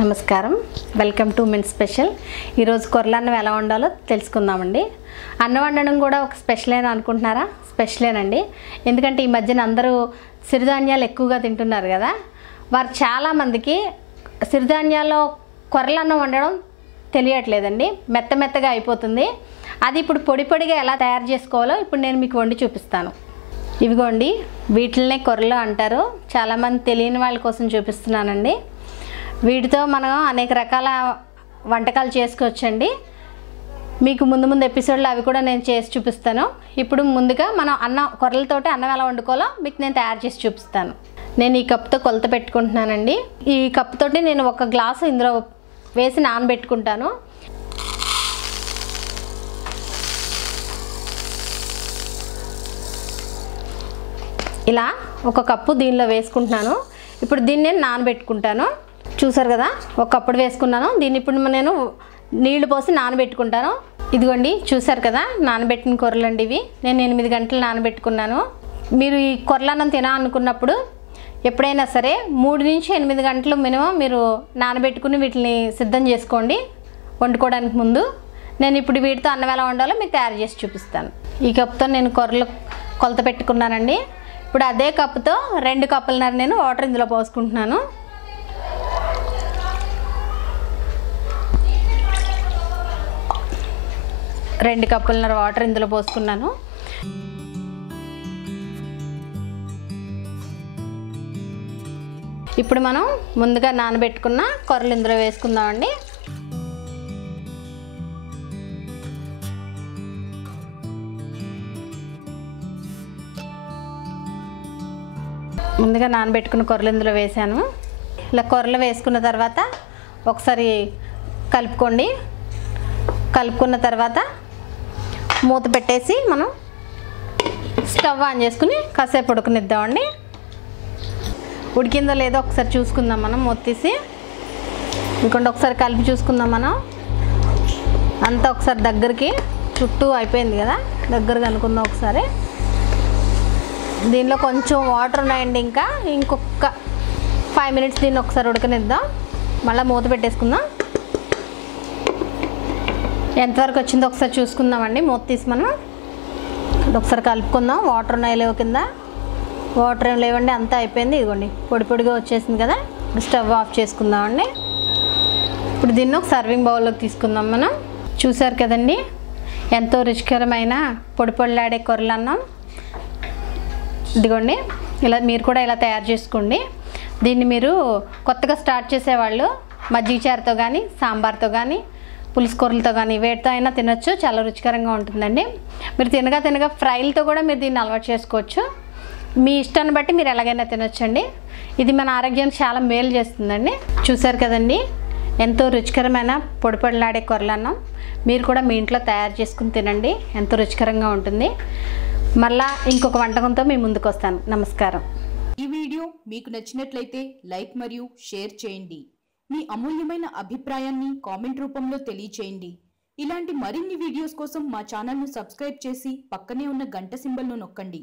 నమస్కారం welcome to min special ఈరోజు కొర్రలన్నం ఎలా వండాలో తెలుసుకుందామండి. అన్నం వండడం కూడా ఒక స్పెషలేనా అనుకుంటున్నారా? స్పెషలేనండి. ఎందుకంటే ఈ మధ్యన అందరూ సిరిధాన్యాలు ఎక్కువగా తింటున్నారు కదా. వారు చాలామందికి సిరిధాన్యాల్లో కొర్రలన్నం వండడం తెలియట్లేదండి. మెత్తగా అయిపోతుంది. అది ఇప్పుడు పొడి పొడిగా ఎలా తయారు చేసుకోవాలో ఇప్పుడు నేను మీకు వండి చూపిస్తాను. ఇవిగోండి, వీటిల్నే కొర్రలు అంటారు. చాలామంది తెలియని వాళ్ళ కోసం చూపిస్తున్నానండి. వీటితో మనం అనేక రకాల వంటకాలు చేసుకోవచ్చండి. మీకు ముందు ఎపిసోడ్లో అవి కూడా నేను చేసి చూపిస్తాను. ఇప్పుడు ముందుగా మనం కొర్రలతోటి అన్నం ఎలా వండుకోవాలో మీకు నేను తయారు చేసి చూపిస్తాను. నేను ఈ కప్తో కొలత పెట్టుకుంటున్నానండి. ఈ కప్తోటి నేను ఒక గ్లాసు ఇందులో వేసి నానబెట్టుకుంటాను. ఇలా ఒక కప్పు దీనిలో వేసుకుంటున్నాను. ఇప్పుడు దీన్ని నేను నానబెట్టుకుంటాను. చూసారు కదా, ఒక కప్పుడు వేసుకున్నాను. దీన్ని ఇప్పుడు నేను నీళ్లు పోసి నానబెట్టుకుంటాను. ఇదిగోండి, చూసారు కదా, నానబెట్టిన కొర్రలండి ఇవి. నేను 8 గంటలు నానబెట్టుకున్నాను. మీరు ఈ కొర్రలన్నం తినాలనుకున్నప్పుడు ఎప్పుడైనా సరే 3 నుంచి 8 గంటలు మినిమం మీరు నానబెట్టుకుని వీటిని సిద్ధం చేసుకోండి వండుకోవడానికి ముందు. నేను ఇప్పుడు వీటితో అన్నం ఎలా వండాలో మీకు తయారు చేసి చూపిస్తాను. ఈ కప్పుతో నేను కొర్రలు కొలత పెట్టుకున్నానండి. ఇప్పుడు అదే కప్పుతో 2 కప్పులన్నర నేను వాటర్ ఇందులో పోసుకుంటున్నాను. రెండు కప్పులన్నర వాటర్ ఇందులో పోసుకున్నాను. ఇప్పుడు మనం ముందుగా నానబెట్టుకున్న కొర్రలు ఇందులో వేసుకుందామండి. ముందుగా నానబెట్టుకున్న కొర్రలు ఇందులో వేసాను. ఇలా కొర్రలు వేసుకున్న తర్వాత ఒకసారి కలుపుకోండి. కలుపుకున్న తర్వాత మూత పెట్టేసి మనం స్టవ్ ఆన్ చేసుకుని కాసేపు ఉడకనిద్దామండి. ఉడికిందో లేదో ఒకసారి చూసుకుందాం. మనం మూత తీసి ఇంకొండ ఒకసారి కలిపి చూసుకుందాం. మనం అంతా ఒకసారి దగ్గరికి చుట్టూ అయిపోయింది కదా, దగ్గరగా అనుకుందాం ఒకసారి. దీనిలో కొంచెం వాటర్ ఉన్నాయండి. ఇంకొక 5 మినిట్స్ దీన్ని ఒకసారి ఉడకనిద్దాం. మళ్ళీ మూత పెట్టేసుకుందాం. ఎంతవరకు వచ్చిందో ఒకసారి చూసుకుందామండి. మూత తీసి మనం ఒకసారి కలుపుకుందాం. వాటర్ ఉన్నాయి లేవు కింద, వాటర్ ఏం లేవండి, అంతా అయిపోయింది. ఇదిగోండి, పొడి పొడిగా వచ్చేసింది కదా. ఇప్పుడు స్టవ్ ఆఫ్ చేసుకుందామండి. ఇప్పుడు దీన్ని ఒక సర్వింగ్ బౌల్లోకి తీసుకుందాం మనం. చూసారు కదండి, ఎంతో రుచికరమైన పొడి పొడిలాడే కొర్రలన్నం. ఇదిగోండి, ఇలా మీరు కూడా ఇలా తయారు చేసుకోండి. దీన్ని మీరు కొత్తగా స్టార్ట్ చేసేవాళ్ళు మజ్జిగ చారుతో కానీ, సాంబార్తో కానీ, పులుసు కూరలతో కానీ వేటితో అయినా తినొచ్చు. చాలా రుచికరంగా ఉంటుందండి. మీరు తినగా ఫ్రైలతో కూడా మీరు దీన్ని అలవాటు చేసుకోవచ్చు. మీ ఇష్టాన్ని బట్టి మీరు ఎలాగైనా తినొచ్చండి. ఇది మన ఆరోగ్యానికి చాలా మేలు చేస్తుందండి. చూసారు కదండి, ఎంతో రుచికరమైన పొడి పొడిలాడే కొర్రలన్నం. మీరు కూడా మీ ఇంట్లో తయారు చేసుకుని తినండి, ఎంతో రుచికరంగా ఉంటుంది. మళ్ళా ఇంకొక వంటకంతో మీ ముందుకు వస్తాను. నమస్కారం. ఈ వీడియో మీకు నచ్చినట్లయితే లైక్ మరియు షేర్ చేయండి. మీ అమూల్యమైన అభిప్రాయాన్ని కామెంట్ రూపంలో తెలియచేయండి. ఇలాంటి మరిన్ని వీడియోస్ కోసం మా ఛానల్ను సబ్స్క్రైబ్ చేసి పక్కనే ఉన్న గంట సింబల్ను నొక్కండి.